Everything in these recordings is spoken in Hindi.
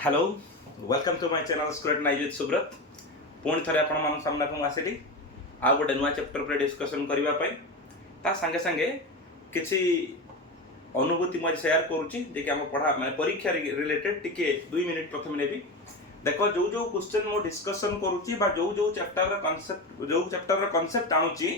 Hello welcome to my channel scrutinize with Subrata. पुणी थे आपण सामना को आसिली आ गोटे नुआ चैप्टर पर डिस्कशन करबा पई ता संगे संगे किछि अनुभूति मैं शेयर करूची जे कि हम पढ़ा माने परीक्षा रिलेटेड टिके 2 मिनिट प्रथम नेबी। देखो जो जो क्वेश्चन मो डिस्कशन करूची बा जो जो चैप्टर रो कांसेप्ट आनुची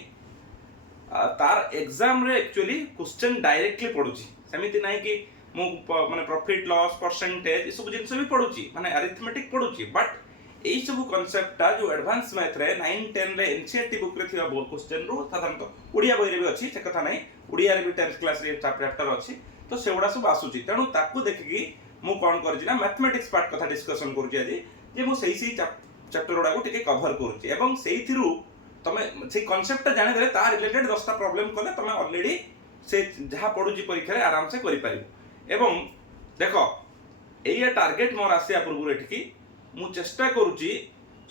तार एग्जाम रे एक्चुअली क्वेश्चन डायरेक्टली पडुची। सेमिति नाही कि मो माने प्रॉफिट लॉस परसेंटेज सब जिंस भी पडुची माने अरिथमेटिक पडुची बट एई सब कांसेप्ट जो एडवांस मैथ रे 9 10 रे एनसीईआरटी बुक रे थिया क्वेश्चन रो साधारणतः ओडिया बही रे भी अछि से कथा नाही ओडिया रे भी 10th क्लास रे चैप्टर अछि तो सेउडा सब आसुची तेनु ताकू देखि मु कोन करछि ना मैथमेटिक्स पार्ट कथा डिस्कशन करछि आज जे मु सही चैप्टर ओडा को टिके कवर करछि एवं सेही थिरु तमे से कांसेप्ट जानि देले ता रिलेटेड 10टा प्रॉब्लम कले तमे ऑलरेडी से जहा पडुची परीक्षा रे आराम से करि पारिबो। एवं देख ये टार्गेट मोर आसिया पूर्व एठिकी मु चेष्टा करूची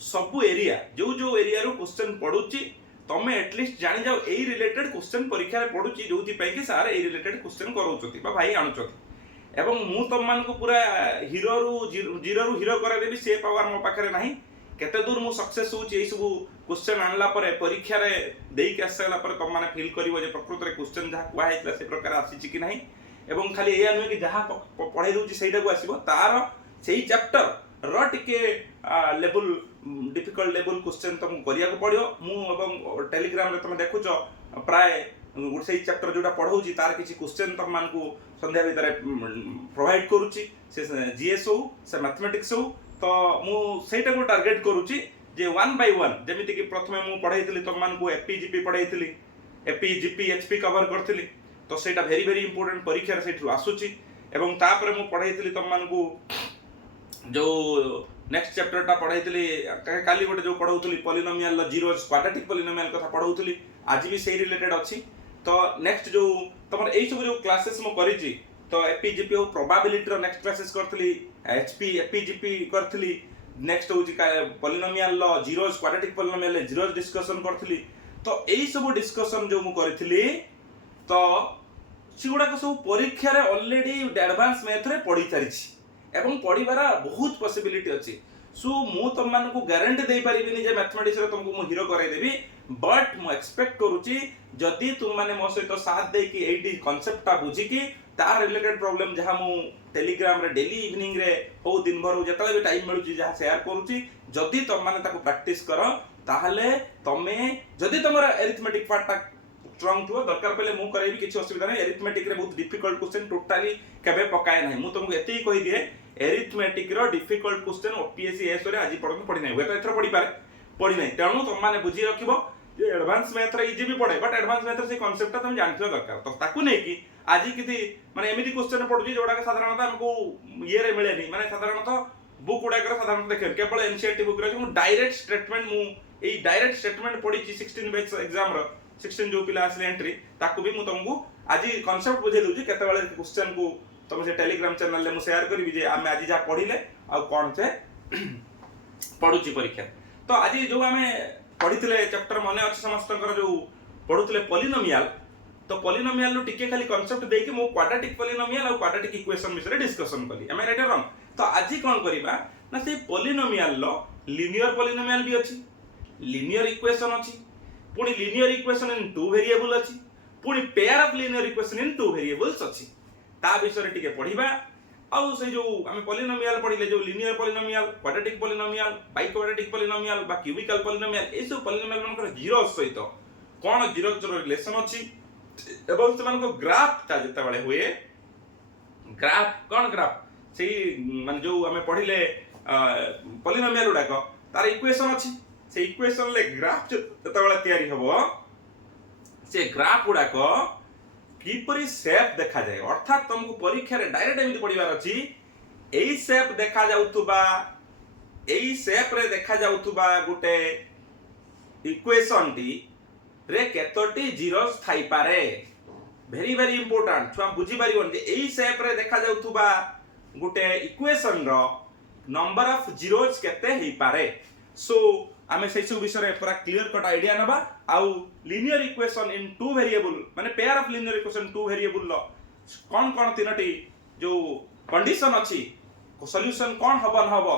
सबु एरिया जो जो एरिया रो क्वेश्चन पडुची तमे एटलीस्ट जानि जाओ एई रिलेटेड क्वेश्चन परीक्षा रे पडुची जोथि पई कि सारे एई रिलेटेड क्वेश्चन करौचती बा भाई आनुचती एवं मु तम मान को पूरा हीरो रु जीरो रु हीरो करे देबी से पावर मो पाखरे नाही केते दूर मु सक्सेस होची एई सब क्वेश्चन आनला परे परीक्षा रे देई के आसला परे तम माने फील करिवो जे प्रकृत रे क्वेश्चन जहा कुआ हेतला से प्रकार आसीची कि नाही एवं खाली एया नुहे कि जहा पढ़ाई दूची सेटा को आसीबो तार सेही चैप्टर र टिके लेवल डिफिकल्ट लेवल क्वेश्चन तुम करिया को पड़ियो मु एवं टेलीग्राम रे तुम देखुचो प्राय सेही चैप्टर जोटा पढ़ौची तार किछि क्वेश्चन तुम मान को संध्या भीतर प्रोवाइड करूची से जीएस हो से मैथमेटिक्स हो तो मु सेटा को टारगेट करूची जे 1 बाय 1 जेमिति कि प्रथमे मु पढ़ाइतली तुम मान को एपीजीपी पढ़ाइतली एपीजीपी एचपी कवर करतली तो सेटा वेरी वेरी इंपोर्टेंट परीक्षा रे सेठु आसुची एवं तापर मु पढ़ाइतली तुम मान को जो नेक्स्ट चैप्टर टा पढ़ाइतली काली गोटे जो पढ़ौतली पॉलिनोमियल लो जीरोस क्वाड्रेटिक पॉलिनोमियल कथा पढ़ौतली आज भी सेही रिलेटेड अछि। तो नेक्स्ट जो तमर एई सब जो क्लासेस मु करिछि तो एपीजीपी हो प्रोबेबिलिटी रो नेक्स्ट क्लासेस करतली एचपी एपीजीपी करतली नेक्स्ट होची पॉलिनोमियल लो जीरोस क्वाड्रेटिक पॉलिनोमियल ले जीरोस डिस्कशन करतली तो एई सब डिस्कशन जो मु करतली तो सिगुडा को सब परीक्षा रे ऑलरेडी एडवांस मैथ रे पढ़ी सारिछि एवं पढ़ीबारा बहुत पॉसिबिलिटी अछि सो मु तुम मान को गारंटी दे परिबिनी जे मैथमेटिक्स रे तुमको मु हीरो कराई देबी बट मु एक्सपेक्ट करूची जदी तुम माने मो सहित साथ दे कि एडी कांसेप्ट ता बुझी कि तार रिलेटेड प्रॉब्लम जहा मु टेलीग्राम रे डेली इवनिंग रे हो दिन भर जतले भी टाइम मिलुची जहा शेयर करूची जदी तुम माने ताको प्रैक्टिस करो ताहले तमे जदी तमरा अरिथमेटिक पार्ट ता स्ट्रांग थो दरकार पले मु करैबी किछि असुविधा नै अरिथमेटिक रे बहुत डिफिकल्ट क्वेश्चन टोटली केबे पकाय नै मु तुमको एते ही कहि दिए अरिथमेटिक रो डिफिकल्ट क्वेश्चन ओपीएससी एसो रे आज पर्यंत पढि नै होय तो एथरो पढि पारे पढि नै तेणु तुम माने बुझी रखिबो जे एडवांस मैथ रे इजी भी पड़े बट एडवांस मैथ से कांसेप्ट तुम जानथियो दरकार तो ताकू नै कि आज किति माने एमिति क्वेश्चन पढुची जोडा के साधारणतः हमको ये रे मिले नै माने साधारणतः बुक उडा कर साधारणतः देखे केवल एनसीईआरटी बुक रे मु डायरेक्ट स्टेटमेंट मु एई डायरेक्ट स्टेटमेंट पढिची 16 बैच एग्जाम रो 16 जो पिला आसले एंट्री ताकू भी मु तुमको आज कांसेप्ट बुझे दूची केते बेले क्वेश्चन को तुम से टेलीग्राम चैनल ले मु शेयर करबी जे आमे आज जा पढिले आ कोन से पढुची परीक्षा तो आज जो आमे पढितले चैप्टर माने अछि समस्तकर जो पढुतले पॉलिनोमियल तो पॉलिनोमियल लो टिके खाली कांसेप्ट दे कि मु क्वाड्रेटिक पॉलिनोमियल और क्वाड्रेटिक इक्वेशन विषय डिस्कशन करी एम राइट रॉन्ग तो आज कोन करिबा ना से पॉलिनोमियल लो लीनियर पॉलिनोमियल भी अछि लीनियर इक्वेशन अछि पुणी linear equation in two variable अछि पुणी pair of linear equation in two variables अछि ता विषय टिके पढिबा आ से जो हम पॉलिनोमियल पढिले जो linear polynomial quadratic polynomial bi quadratic polynomial बा क्यूबिकल पॉलिनोमियल ए सब पॉलिनोमियल मनकर जीरो सहित कोन जीरो जीरो रिलेशन अछि एवं से मानको ग्राफ ता जते बळे हुए ग्राफ कोन ग्राफ सेही माने जो हम पढिले पॉलिनोमियल उडाको तार इक्वेशन अछि से इक्वेशन ले ग्राफ जते बळे तयारी हबो से ग्राफ उडाको किपरि शेप देखा जाय अर्थात तुमको परीक्षा रे डायरेक्ट एमिति पढिबार अछि एई शेप देखा जाउतबा एई शेप रे देखा जाउतबा गुटे इक्वेशन टी रे केतोटी जीरोस थाई पारे वेरी वेरी इंपोर्टेंट छुआ बुझी पारिबन जे एई शेप रे देखा जाउतबा गुटे इक्वेशन रो नंबर ऑफ जीरोस केते हेई पारे सो आमे से सब विषय पूरा क्लियर कट आईडिया नबा आउ linear equation in two variable माने pair of linear equation two variable लो कोन कोन तीनटी जो कंडीशन अछि सॉल्यूशन कौन हबन हबो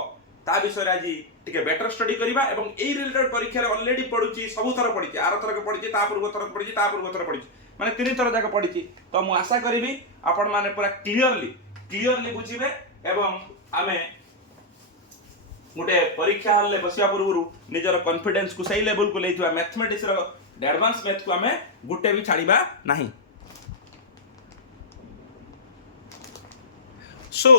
ता विषय आज टिके बेटर स्टडी करिबा एवं एई रिलेटेड परीक्षा रे ऑलरेडी पढुची सब थर पढिची आर थर के पढिची ता पूर्व थर पढिची ता पूर्व थर पढिची माने तीन थर जाक पढिची तो मु आशा करिबी आपण माने पूरा क्लियरली बुझिबे एवं आमे गोटे परीक्षा हॉल ले बसिया पूर्व निजर कॉन्फिडेंस को सही लेवल को लेथुआ मैथमेटिक्स रो एडवांस मैथ को आमे गुटे भी छाड़ीबा नाही सो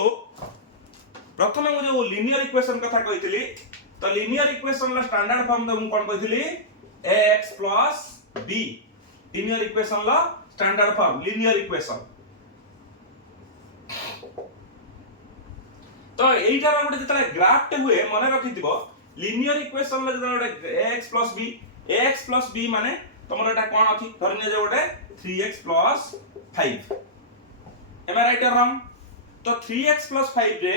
प्रथम मु जो लीनियर इक्वेशन कथा कहितली तो लीनियर इक्वेशन ला स्टैंडर्ड फॉर्म तो मु कोन कहितली ax plus b linear equation ला स्टैंडर्ड फॉर्म लीनियर इक्वेशन तो एइटार गोटे जतले ग्राफ टे हुए मने रखिथिबो लीनियर इक्वेशन ला जतले ax plus b माने तमरो एटा कोन अछि धरने जे गोटे 3x plus 5 एम राइट और रॉन्ग तो 3x plus 5 रे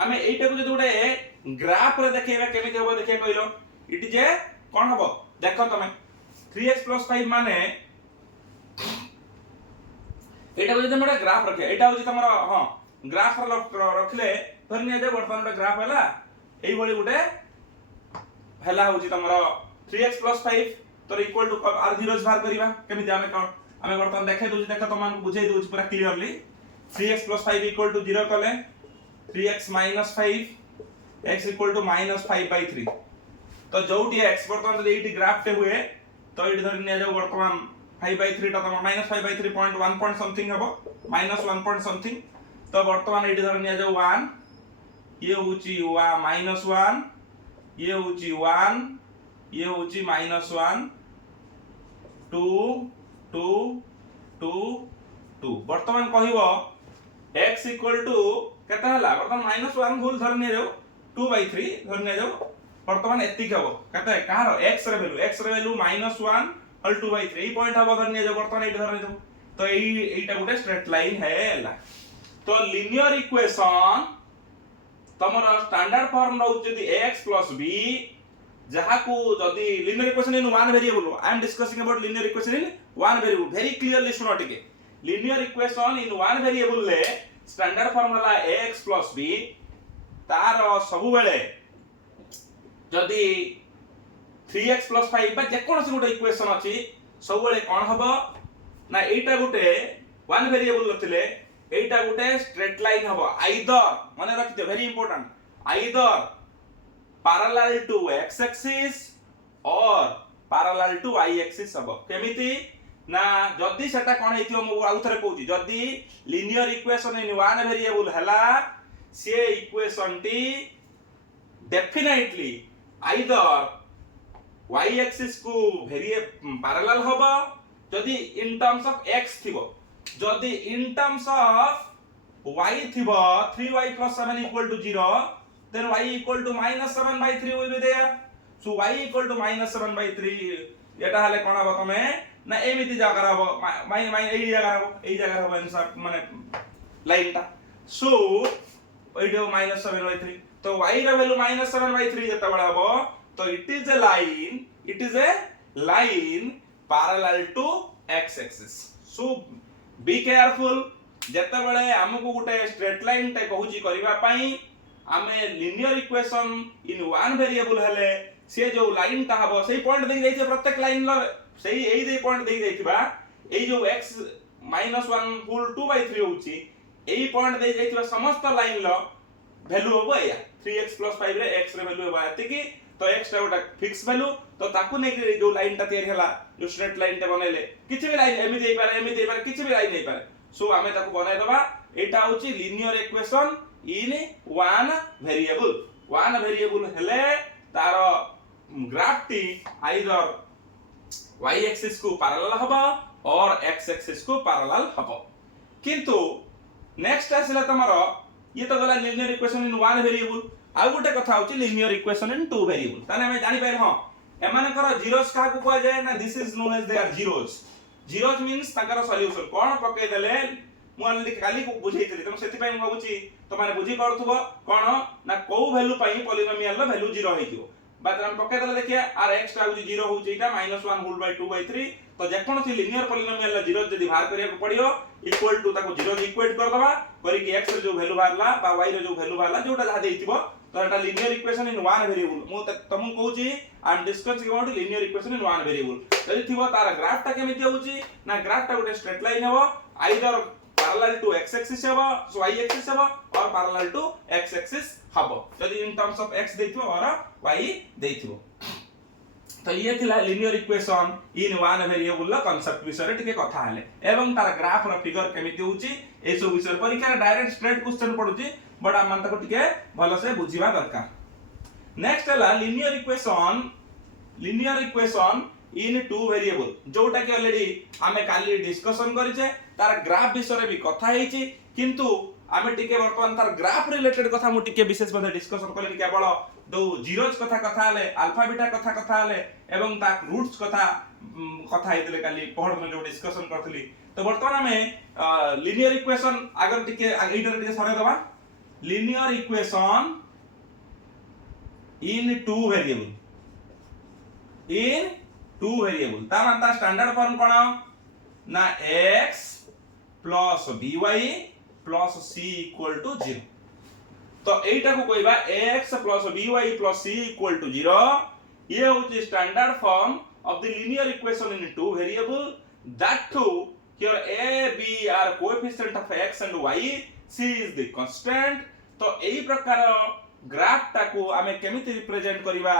हमें एटा को जदि गोटे ग्राफ रे देखेबा केमिति होबो देखिए कहिलो इट जे कोन होबो देखो तमे 3x plus 5 माने एटा को जदि हम ग्राफ रखे एटा होची तमरो हां ग्राफ रखले धरनिया जे वर्तमान गोटे ग्राफ हला एई भली गोटे हला होची तमरो 3x plus 5 तो इक्वल टू r zeros बाहर करबा केमिति हमें वर्तमान देखे दोची देखो तमान को बुझाई दोची पूरा clearly 3x plus 5 equal to 0 कले 3x minus 5 x equal to minus 5 by 3 तो जोटी x वर्तमान जदि एटी ग्राफ टे हुए तो एटी धरि निया जो वर्तमान 5 by 3 ता minus 5 by 3 point 1 point something हबो minus 1 point something तो वर्तमान एटी धरि निया जो 1 ये होची minus 1 ये होची 1 ये होची minus 1 2 2 2 2 वर्तमान कहिबो x equal to केता हला वर्तमान -1 भूल धरने जाओ 2 by 3 धरने जाओ वर्तमान एतिक हबो केता कहारो x रे वैल्यू -1 और 2 by 3 पॉइंट हबो धरने जाओ वर्तमान एटी धरने जाओ तो एटा गोटे स्ट्रेट लाइन हैला तो लीनियर इक्वेशन तमरो स्टैंडर्ड फॉर्म रहउ जदी ax plus b जहा को जदी linear equation in one variable I am discussing about linear equation in one variable very clearly सुनो टिके linear equation in one variable ले standard formula ax plus b तार सब बेले जदी 3x plus 5 बा जे कोनसी गोटे इक्वेशन अछि सब बेले कोन हबो ना एटा गोटे वन वेरिएबल लथिले एटा गोटे स्ट्रेट लाइन हबो आइदर माने रखिते very important either parallel to x axis और पैरेलल टू y एक्सिस हबो केमिति ना जदी सेटा कोन हेतियो मु आउ थरे कहूची जदी linear equation in one variable हला से equation T definitely either y axis को पैरेलल हबो जदी इन टर्म्स ऑफ x थिबो जदी इन टर्म्स ऑफ y थिबो 3y plus 7 equal to 0 then y equal to -7 by 3 will be there so y equal to -7 by 3 एटा हले कोन हबो तमे ना एमिति जगह हबो माइ एई जगह हबो आंसर माने लाइन ता सो एडो -7 by 3 तो y रा वैल्यू -7 by 3 जता बडा हबो तो it is a line parallel to x axis so be careful जता बळे हमकु गुटे स्ट्रेट लाइन टे कहूची करिवा पई आमे linear equation in one variable हले से जो लाइन ता हबो सेही पॉइंट देई जाइछे प्रत्येक लाइन ल सेही एई दे पॉइंट देई जाइथिबा एई जो x -1 फुल 2 by 3 होउची एई पॉइंट देई जाइथिबा समस्त लाइन ल वैल्यू होबो या 3x plus 5 रे x रे वैल्यू होबा एतिकी तो x टा गोटा फिक्स वैल्यू तो ताकू नै जो लाइन ता तयार हला जो स्ट्रेट लाइन टे बनैले किछि भी लाइन एमि देई पारे किछि भी लाइन देई पारे सो आमे ताकू बनाय दबा एटा होची linear equation in one variable हेले तार graph T either y axis को पैरेलल हबो और x एक्सिस को पैरेलल हबो किंतु नेक्स्ट आसला तमरो ये तो गला linear equation in one variable आ गोटे कथा होची linear equation in two variable ताने हम जानि पाइल हां एमानकर जीरोस का को कहै जाय ना this is known as their zeros means ताकर सॉल्यूशन कोन पके देले मु अलरेडी काली को बुझैतली तम सेति पई भाबुची त माने बुझी पड़थुबो कोन ना को वैल्यू पई पॉलिनोमियल लो वैल्यू 0 हेतियो बाद हम पके दले देखिया आर x टा होची 0 होची एटा -1 होल बाय 2/3 तो जेकोनसी लिनियर पॉलिनोमियल ला 0 जदी बाहर करिया को पड़ियो इक्वल टू ताको 0 इक्वेट कर दबा करी कि x रे जो वैल्यू बाहरला बा y रे जो वैल्यू बाहरला जोटा जहा देइथिबो तो एटा linear equation in one variable मु तमु कहूची I am discussing about linear equation in one variable जदी थिबो तार ग्राफ टा केमिति होची ना ग्राफ टा गोटे स्ट्रेट लाइन हेबो either parallel to x axis हेबो सो y एक्सिस हेबो और पैरेलल टू x एक्सिस हेबो जदी इन टर्म्स ऑफ x देइथिबो और y देइथिबो तो ये थिला linear equation in one variable ला कांसेप्ट विषय टिके कथा हले एवं तार ग्राफ रो फिगर केमिति होची ए सब विषय परीक्षा डायरेक्ट स्ट्रेट क्वेश्चन पडुची बट आमन तको टिके भलो से बुझिबा दरकार नेक्स्ट हला linear equation in two variable जोटा कि ऑलरेडी आमे काली डिस्कशन करिचे तार ग्राफ विषय भी कथा हेची किंतु आमे टिके वर्तमान तार ग्राफ रिलेटेड कथा मु टिके विशेष भाबे डिस्कशन करली केवल दो जीरोज कथा हले अल्फा बीटा कथा हले एवं ता रूट्स कथा हेतले काली पहर में जो डिस्कशन करथली तो वर्तमान हमें लिनियर इक्वेशन अगर टिके एइटर टिके सरे दबा linear equation in two variable ता मानता स्टैंडर्ड फॉर्म कोन ना x by plus c equal to 0 तो एटा को कहबा x by c equal to 0 ये होची standard form of the linear equation in two variable that to here a b are coefficient of x and y c is the constant तो एई प्रकार ग्राफ टा को हमें केमिति रिप्रेजेंट करिवा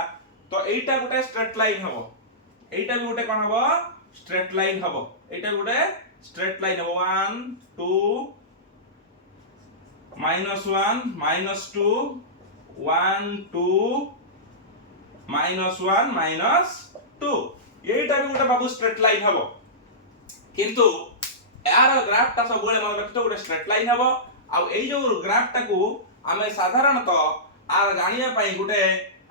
तो एटा गोटे स्ट्रेट लाइन हबो एटा भी गोटे कोन हबो स्ट्रेट लाइन हबो एटा गोटे स्ट्रेट लाइन हबो 1 2 -1 -2 1 2 -1 -2 एटा भी गोटे बाबू स्ट्रेट लाइन हबो किंतु यार ग्राफ ता सब बेले मन रखतो गोटे स्ट्रेट लाइन हबो आ एई जो ग्राफ टा को हमें साधारणतः आर जानिया पई गोटे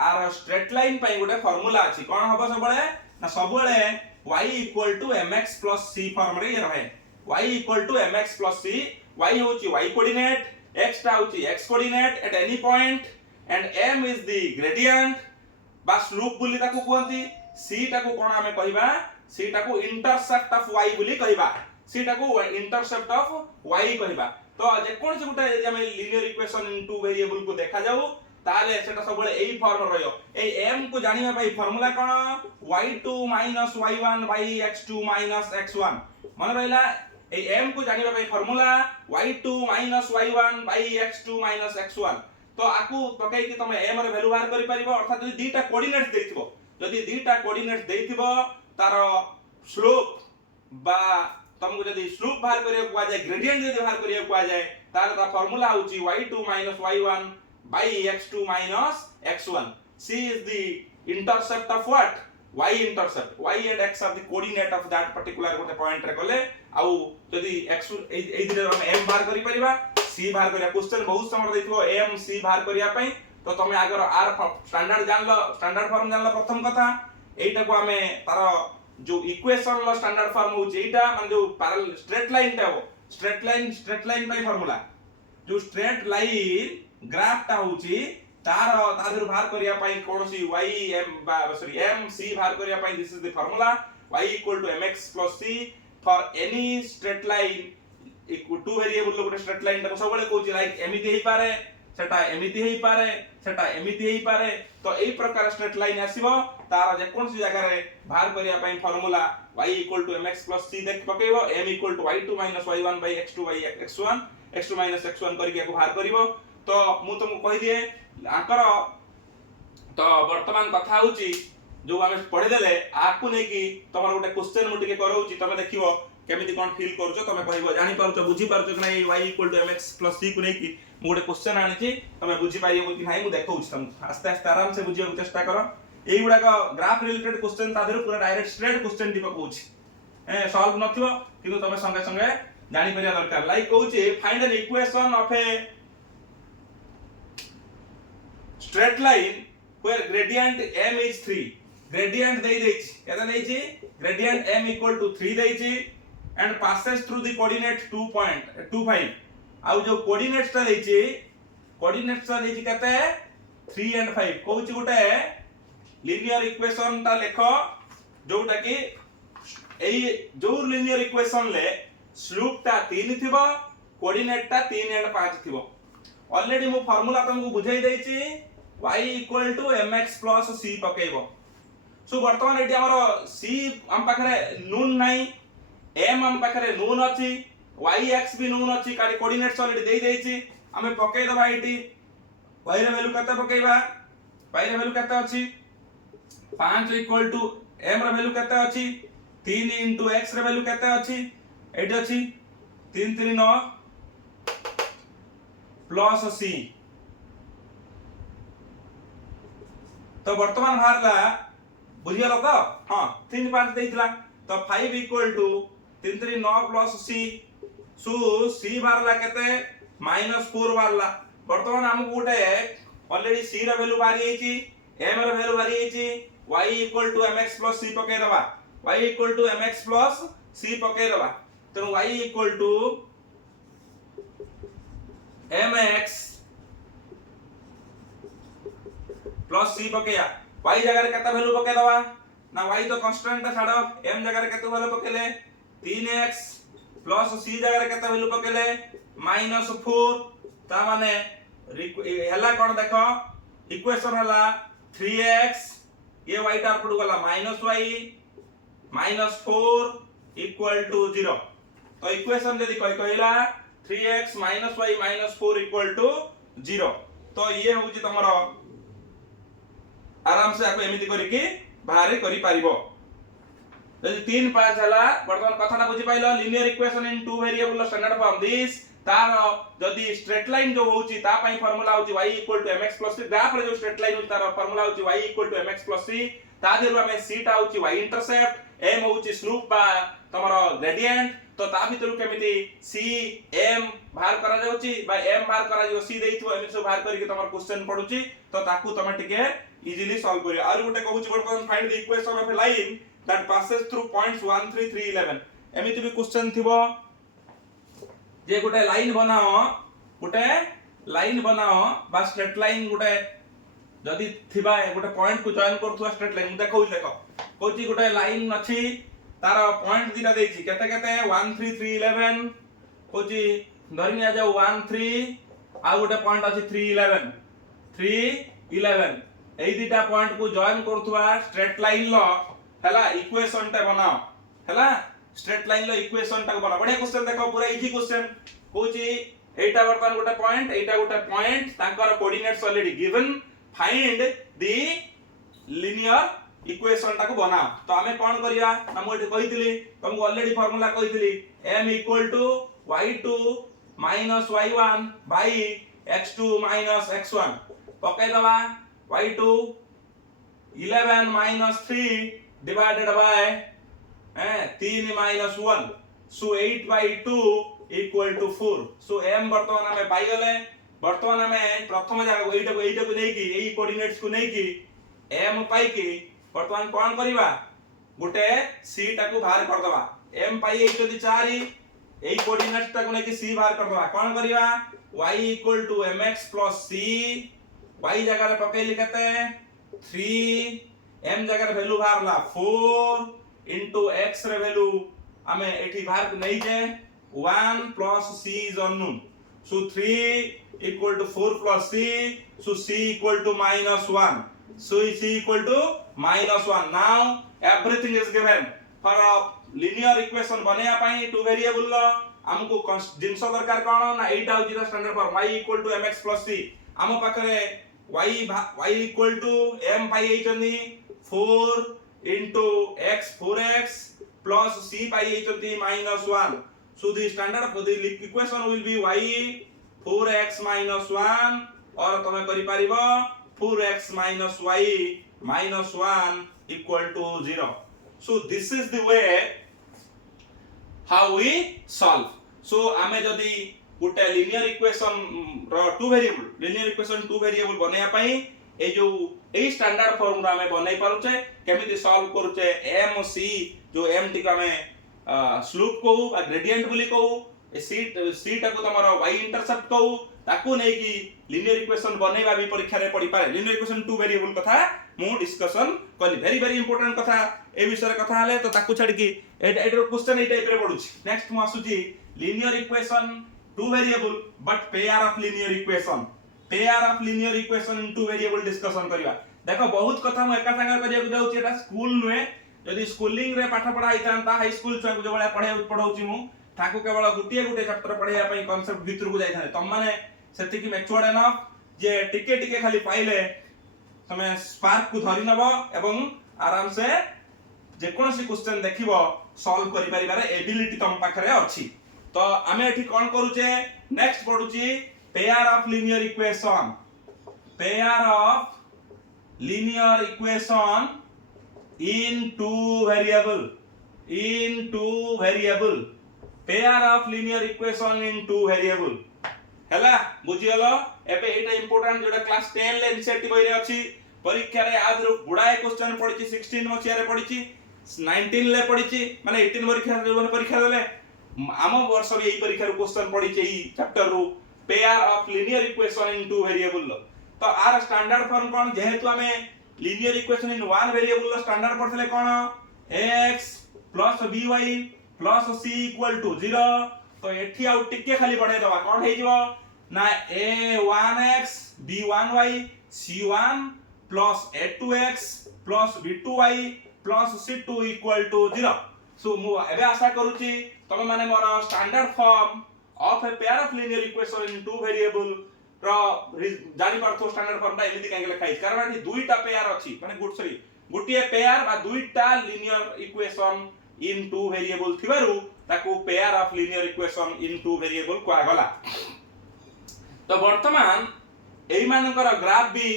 आर स्ट्रेट लाइन पई गोटे फार्मूला अछि कोन हबो सब बेले ना सब बेले y = mx + c फॉर्म रे रहे y = mx + c y होची y कोऑर्डिनेट x टा होची x coordinate at any point and m is the gradient बा स्लोप बोली ताको कहंती c टा को कोन हमें कहिबा c टा को इंटरसेप्ट ऑफ y बोली कहिबा c टा को इंटरसेप्ट ऑफ y कहिबा तो जे कोन से गुटा जे हमें linear equation in two variable को देखा जाऊ ताले सेटा सब बेले एई फॉर्म रहियो एई m को जानिबा पई फार्मूला कोन y2 - y1 / x2 - x1 मन रहिला एई m को जानिबा पई formula y2 - y1 / x2 - x1 तो आकू पकाई कि तमे m रे वैल्यू बाहर करि परिबो अर्थात जदी दीटा कोऑर्डिनेट्स देथिबो जदी दीटा कोऑर्डिनेट्स देथिबो तार स्लोप बा तुमको जदी स्लोप बाहर करियो को जाय ग्रेडियंट जदी बाहर करियो को जाय तार ता फार्मूला होची y2 - y1 / x2 - x1 c is the intercept of what y intercept y and x are the coordinate of that particular गोटे पॉइंट रे कोले आउ जदी x एई दिले हम m बाहर करि परिबा c बाहर करिया क्वेश्चन बहुत समय देथिबो m c बाहर करिया पई तो तमे अगर r स्टैंडर्ड जानलो स्टैंडर्ड फॉर्म जानलो प्रथम कथा एटा को हमें तार जो इक्वेशन लो स्टैंडर्ड फॉर्म होची एटा माने जो पैरेलल स्ट्रेट लाइन टा हो स्ट्रेट लाइन बाय फार्मूला जो स्ट्रेट लाइन ग्राफ टा होची तार तादर बाहर करिया पई कोनसी y m m c बाहर करिया पई this is the formula y = mx + c for any straight line equal to variable लो गोटे स्ट्रेट लाइन ता सब बेले कहूची लाइक एमिति हेई पारे सेटा एमिति हेई पारे तो एई प्रकार स्ट्रेट लाइन आसीबो तार जे कोनसी जगह रे बाहर करिया पई फार्मूला y = mx + c देख पकेबो m = y2 - y1 / x2 / x1 x2 - x1 करिके को बाहर करिवो तो मु तुमको कहि दिए आकर तो वर्तमान कथा होची जो हमें पढि देले आकु नै कि तमर गोटे क्वेश्चन मु टिके करौची तमे देखिबो केमिति कोन फील करछो तमे कहिबो जानि पारछो बुझी पारछो कि नै y = mx + c को नै कि मु गोटे क्वेश्चन आनिची तमे बुझी पाइबो कि नै मु देखौची तुम आस्ते आस्ते आराम से बुझियो चेष्टा करो एई गुडा का ग्राफ रिलेटेड क्वेश्चन तादेर पूरा डायरेक्ट स्ट्रेट क्वेश्चन टिप कहूची सॉल्व नथिबो किंतु तमे संगे संगे जानि परिया दरकार लाइक कहूची find an equation of a straight line where gradient m is 3 gradient dei dechi keta deichi gradient m = 3 deichi and passes through the coordinate 2.25 आउ जो कोऑर्डिनेट्स ता देछि कते 3 and 5 कहूची गोटे लिनियर इक्वेशन ता लेख जोटा कि एई जो लिनियर इक्वेशन ले स्लोप ता 3 थिबो कोऑर्डिनेट ता 3 एंड 5 थिबो ऑलरेडी मो फार्मूला तुमको बुझाई देछि y equal to mx plus c पकेइबो सो वर्तमान एटी हमर c हम पाखरे नून नाही m हम पाखरे नून अछि y x भी नून अछि काली कोऑर्डिनेट्स ऑलरेडी देई देछि हमें पकेइ दबा एटी y रे वैल्यू कते पकेइबा y रे वैल्यू कते अछि 5 इक्वल टू m रे वैल्यू कते अछि 3 into x रे वैल्यू कते अछि एटी अछि 3 3 9 प्लस c तो वर्तमान बाहरला बुझियलो तो हां 3 5 देइतला तो 5 equal to 3 3 9 plus c so c बाहरला केते -4 बाहरला वर्तमान हमकु गोटे ऑलरेडी c रा वैल्यू बाहरी हेची m रा वैल्यू बाहरी हेची y equal to mx plus c पके दबा y equal to mx plus c पके दबा तो y equal to mx plus c पकेया y जगह रे केता वैल्यू पके दबा ना y तो कांस्टेंट छाड़ो m जगह रे केता वैल्यू पकेले 3x प्लस c जगह रे केता वैल्यू पकेले -4 ता माने हला कोन देखो इक्वेशन हला 3x ये y टा पड़ गला -y -4 इक्वल टू 0 तो इक्वेशन यदि कहला 3x -y -4 इक्वल टू 0 तो ये होची तमरो आराम से आपको एमिति करी कि बाहर करि पारिबो यदि 3 5 हला वर्तमान कथाटा बुझी pilo linear equation in two variable standard form this तार जदि स्ट्रेट लाइन जो होची ता पई फार्मूला होची y mx c ग्राफ रे जो स्ट्रेट लाइन होची तार फार्मूला होची y mx c ता देरु हमें c टा होची y इंटरसेप्ट m होची स्लोप बा तमरो ग्रेडियंट तो ता भितरु केमिति c m बाहर करा जाउची बा m बाहर करा जो c देइथो एमि सब बाहर करी के तमर क्वेश्चन पडुची तो ताकू तमे टिके इजीली सॉल्व करियो और गोटे कहूची वर्तमान find the equation of A line that passes through points 1 3 3 11 एमिति भी क्वेश्चन थिबो जे गोटे लाइन बनाओ बा स्ट्रेट लाइन गोटे जदी थिबा गोटे पॉइंट को जॉइन करथुवा स्ट्रेट लाइन देखौ देखो कहूची गोटे लाइन अछि तार पॉइंट दिना देछि केते केते 1 3 3 11 कहूची धरिनिया जाऊ 1 3 आ गोटे पॉइंट अछि 3 11 3 11 एई दिटा पॉइंट को जॉइन करथुवा स्ट्रेट लाइन लो हला इक्वेशन टा बनाओ हला स्ट्रेट लाइन लो इक्वेशन टा बनाओ बढ़िया क्वेश्चन देखो पूरा इजी क्वेश्चन कहूची एटा वर्तमान गोटे पॉइंट तांकर coordinates already given find the linear equation टा को बनाओ तो हमें कोन करिया हम एठी कहितली तुमको already formula कहितली m = y2 - y1 / x2 - x1 पके दबा y2 11 - 3 divided by 3 - 1 so 8/2 = 4 so m वर्तमान हमें पाई गले वर्तमान हमें प्रथम जगह एइटा को नै कि एई कोऑर्डिनेट्स को नै कि m पाई कि वर्तमान कोन करिवा गुटे c टा को बाहर कर दबा m पाई एइटा दि 4 एई कोऑर्डिनेट्स टा को नै कि c बाहर कर दबा कोन करिवा y = mx + c y जगह रे पकेली केते 3 m जगह रे वैल्यू बाहरला 4 into x रे वैल्यू हमें एठी बाहर नै जे 1 plus c is unknown so 3 equal to 4 plus c so c equal to -1 so c equal to -1 now everything is given for a linear equation बनेया पई टू वेरिएबल लो हमको जिंस दरकार कोन ना एटा हो जिता standard form y equal to mx plus c हम पाखरे y equal to m pi एचनी 4 into x 4x plus c pi एचती -1 so the standard for the equation will be y 4x - 1 और तमे करि पारिबो 4x - y -1 = 0 so this is the way how we solve so आमे जदी गुटे लिनियर इक्वेशन रो टू वेरिएबल बनेया पई ए जो ए स्टैंडर्ड फॉर्म रा हमें बनै पारुचे केमिति सॉल्व करूचे m c जो m टिका में स्लोप को ग्रेडियंट बोली को ए c टा को तमरो y इंटरसेप्ट को ताकू नै कि लीनियर इक्वेशन बनेबा भी परीक्षा रे पड़ी पारे लीनियर इक्वेशन टू वेरिएबल कथा मु डिस्कशन कली वेरी वेरी इंपोर्टेंट कथा ए विषय कथा हले तो ताकू छाड़ कि एटर क्वेश्चन ए टाइप रे पडुची नेक्स्ट मु आसुची linear equation two variable but pair of linear equation in two variable discussion करबा देखो बहुत कथा मु एका संगे करिया जाउची एटा स्कूल नुए यदि स्कूलिंग रे पाठ पढा हितांता हाई स्कूल छुआ जो बळा पढाउची मु ताकू केवल गुटिए गुटे चैप्टर पढाइया पई कांसेप्ट भितर को जाई थाने तम माने सेति कि मैच्योर्ड एनफ जे टिके टिके खाली पाइले तमे स्पार्क को धरि नबो एवं आराम से जे कोनसी क्वेश्चन देखिबो सॉल्व करि परिबारे एबिलिटी तम पाखरे अछि तो आमे एठी कोन करूचे नेक्स्ट पढुची pair of linear equation in two variable pair of linear equation in two variable हैला बुझियलो एबे एटा इंपोर्टेंट जोटा क्लास 10 ले एनसीईआरटी बही रे अछि परीक्षा रे आदरो गुडाए क्वेश्चन पडिछि 16 मसिया रे पडिछि 19 ले पडिछि माने 18 परीक्षा देले आम वर्ष रे एई परीक्षा रो क्वेश्चन पडिछि एई चैप्टर रो pair of linear equation in two variable तो आर स्टैंडर्ड फॉर्म कोन जेहेतु हमें linear equation in one variable लो स्टैंडर्ड पढ़थले कोन x plus by plus c equal to 0 तो एठी आउ टिके खाली बढ़ाई दबा कोन हे जिवो ना a1x b1y c1 plus a2x plus b2y plus c2 equal to 0 सो मु एबे आशा करूची तमे माने मोर standard form of a pair of linear equation in two variable जानी पारथो स्टैंडर्ड फॉर्म ता एमिति काहे लिखाइ कारण एठी दुईटा पेयर अछि माने गुटिए पेयर बा दुईटा linear equation in two variable थिबारु ताकू pair of linear equation in two variable कोआ गला तो वर्तमान एई मानकर ग्राफ भी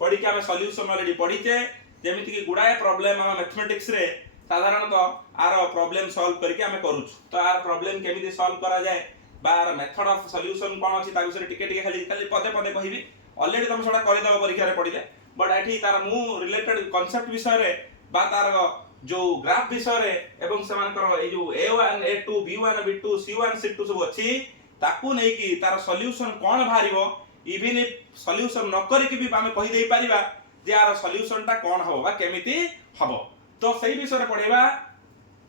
पढी के हमें सॉल्यूशन ऑलरेडी पढीचे जेमिति कि गुडाए प्रॉब्लम हम मैथमेटिक्स रे साधारणतः आर प्रॉब्लम सॉल्व करके हमें करूछ तो आर प्रॉब्लम केमिति सॉल्व करा जाए बार मेथड ऑफ सॉल्यूशन कोन अछि ता विषय टिके टिके खाली पदे पदे कहिबी ऑलरेडी तुम छोडा करि दबो परीक्षा रे पढिले बट एठी तार मु रिलेटेड कांसेप्ट विषय रे बा तार जो ग्राफ विषय रे एवं समान कर ए जो a1 a2 b1 b2 c1 c2 सब अछि ताकू नै कि तार सॉल्यूशन कोन भारिबो इवन इफ सॉल्यूशन न करि कि भी हमें कहि देई परिबा जे आर सॉल्यूशन ता कोन हबो बा केमिति हबो तो सही विषय रे पढिबा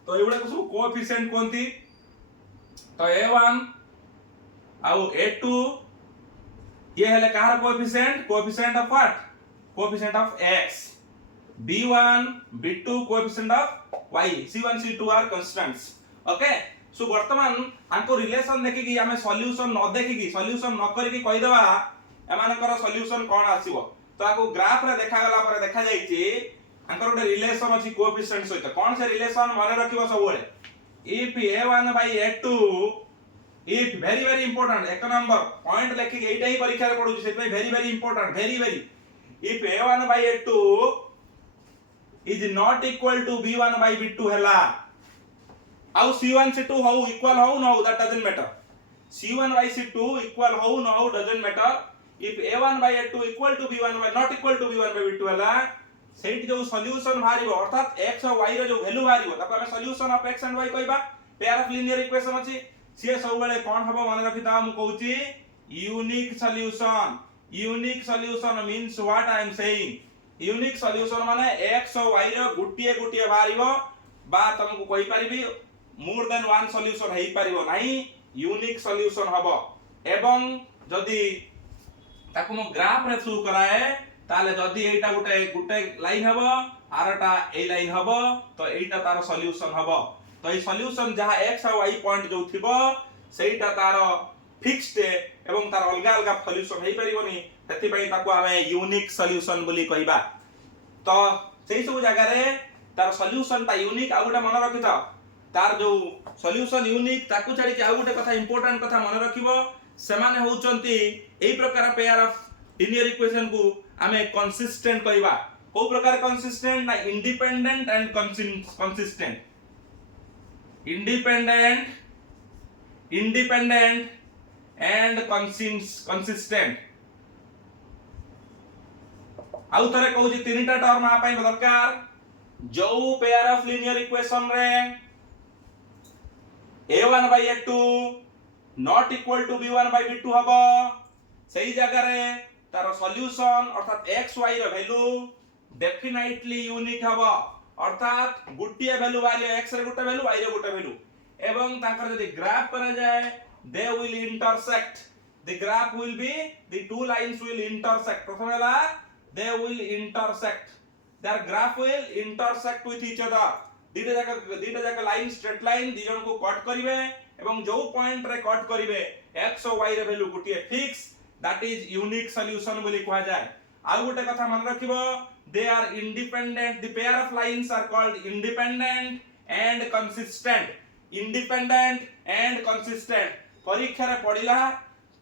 तो एबडा को सब कोएफिशिएंट कोनती तो a1 आउ a2 ये हेले कहार coefficient of what coefficient of x b1 b2 coefficient of y c1 c2 are constants okay so वर्तमान आंको रिलेशन देखि कि हमें सॉल्यूशन न देखि कि सॉल्यूशन न करि कि कहि दबा एमानकर सॉल्यूशन कोन आसीबो तो आको ग्राफ रे देखा गला पर देखा जाई छी आंकर ओटे रिलेशन अछि कोएफिशिएंट सहित कोन से रिलेशन माने रखिबो सब बेले if a1 by a2 if very very important एक नंबर पॉइंट लेखि एटा ही परीक्षा रे पढु छै very very important very very if a1 by a2 is not equal to b1 by b2 हला आउ c1 c2 हो इक्वल हो न हो that doesn't matter c1 by c2 equal हो न हो doesn't matter if a1 by a2 equal to b1 by not equal to b1 by b2 हला सेट जो सॉल्यूशन भारिबो अर्थात x और y रो जो वैल्यू भारिबो ताको हम solution of x and y कहबा पेयर ऑफ लीनियर इक्वेशन अछि से सब बेले कोन हबो माने रखिता हम कहूची unique solution means what I am saying unique solution माने x और y रो गुटिए गुटिए भारिबो बा तुमको कहि परिबी मोर देन वन सॉल्यूशन हेई परिबो नाही यूनिक सॉल्यूशन हबो एवं जदी ताको मो ग्राफ रे शो कराए ताले जदी एटा गुटे लाइन हबो आरटा ए लाइन हबो तो एटा तार सॉल्यूशन हबो तो ए सॉल्यूशन जहां x और y पॉइंट जो थिबो सेटा तार फिक्स्ड एवं तार अलगा अलगा सॉल्यूशन हेई परिबोनी तति पई ताको हमें यूनिक सॉल्यूशन बोली कहिबा तो सेही सब जगह रे तार सॉल्यूशन ता यूनिक आ गुटा मन रखिता तार जो सॉल्यूशन यूनिक ताकू छाडी के आ गुटे कथा इंपोर्टेंट कथा मन रखिबो से माने होचंती एई प्रकार पेयर ऑफ लीनियर इक्वेशन को हमें कंसिस्टेंट कहिबा को प्रकार कंसिस्टेंट ना independent and consistent independent and consistent आउ थरे कहू जे तीनटा टर्म आ पई दरकार जो पेयर ऑफ लीनियर इक्वेशन रे a1 by a2 not equal to b1 by b2 हबो सही जगह रे तार सॉल्यूशन अर्थात x y रो वैल्यू डेफिनेटली यूनिक हबो अर्थात गुटिया वैल्यू बारी x रे गुटे वैल्यू y रे गुटे वैल्यू एवं ताकर यदि ग्राफ करा जाए they will intersect the graph will be the two lines will intersect प्रथम हला they will intersect their graph will intersect with each other दीटा जाक लाइन स्ट्रेट लाइन दी जन को कट करिवे एवं जो पॉइंट रे कट करिवे x और y रे वैल्यू गुटिए fix that is unique solution बोली कहा जाए आ गोटे कथा मन रखिबो they are independent the pair of lines are called independent and consistent independent and consistent परीक्षा रे पढिला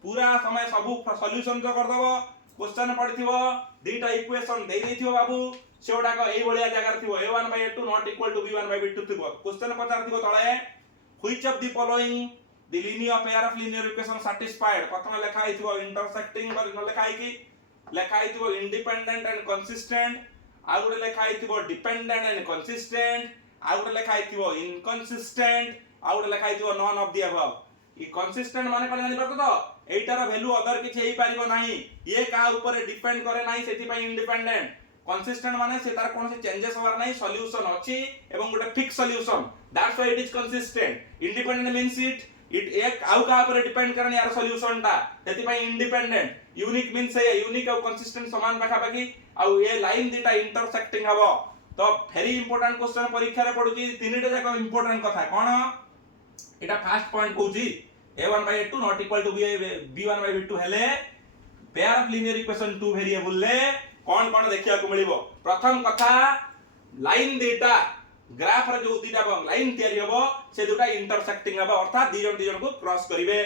पूरा समय सब सॉल्यूशन तो कर दबो क्वेश्चन पढिथिबो दीटा इक्वेशन दे देथिबो बाबू सेडा को एई बलिया जगह थिबो a1/a2 not equal to b1/b2 थिबो क्वेश्चन पचार थिबो तळे which of the following the linear pair of linear equation satisfied प्रथम लेखा आइथिबो इंटरसेक्टिंग पर न लेखा आइकी लेखा आइथिबो इंडिपेंडेंट एंड कंसिस्टेंट आ गुडे लेखा आइथिबो डिपेंडेंट एंड कंसिस्टेंट आ गुडे लेखा आइथिबो इनकंसिस्टेंट आ गुडे लेखा आइथिबो नॉन ऑफ द अबव ई कंसिस्टेंट माने कोन जानि परतो तो एटार वैल्यू अदर किछ हेई पारिबो नाही ये का ऊपर डिपेंड करे नाही सेति पई इंडिपेंडेंट कंसिस्टेंट माने से तार कोन से चेंजेस होवार नाही सॉल्यूशन अछि एवं गोटे fix solution that's why it is consistent independent means it एक आउ का ऊपर डिपेंड करनी यार सॉल्यूशन टा सेति पई इंडिपेंडेंट यूनिक मींस ये यूनिक और कंसिस्टेंट समान पाखा पाखी आ ये लाइन दीटा इंटरसेक्टिंग हबो तो वेरी इंपोर्टेंट क्वेश्चन परीक्षा रे पडुची तीनटा जाक इंपोर्टेंट कथा कोन एटा फर्स्ट पॉइंट कहूची a1/a2 not equal to b1/b2 हेले pair of linear equation two variable ले कोन देखिया को मिलिबो प्रथम कथा लाइन डेटा ग्राफ रे जो दीटा लाइन तयारी हबो से दुटा इंटरसेक्टिंग हबो अर्थात दी जन को क्रॉस करिवे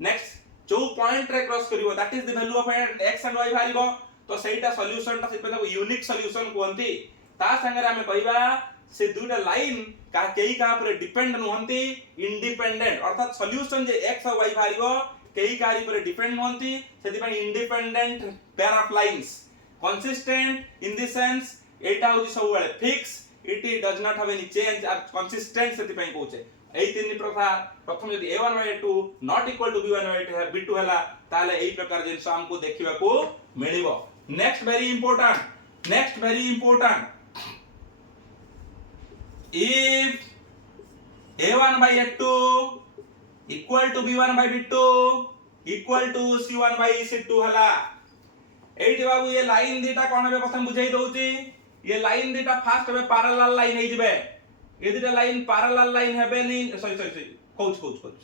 नेक्स्ट जो पॉइंट रे क्रॉस करिवो that is the value of x and y भारिबो तो सेटा सॉल्यूशन ता सिपे यूनिक सॉल्यूशन कोंती ता संगे हमें कहबा से दुटा लाइन का केई का ऊपर डिपेंड नहंती इंडिपेंडेंट अर्थात सॉल्यूशन जे x और y भारिबो केई कारी पर डिपेंड नहंती सेति पई independent pair of lines consistent in the sense एटा होची सब बेले fix it does not have any change are consistent सेति पई कहूचे एई तीन प्रकार प्रथम यदि a1/a2 not equal to b1/b2 हला ताले एई प्रकार जिंस हमको देखिबा को मिलिबो next very important if a1/a2 equal to b1/b2 equal to c1/c2 हला एठी बाबू ये लाइन दीटा कोन बे प्रथम बुझाई दउची ये लाइन दीटा फास्ट बे पैरेलल लाइन हे जिवे ये दीटा लाइन पैरेलल लाइन हेबे नि सॉरी कोच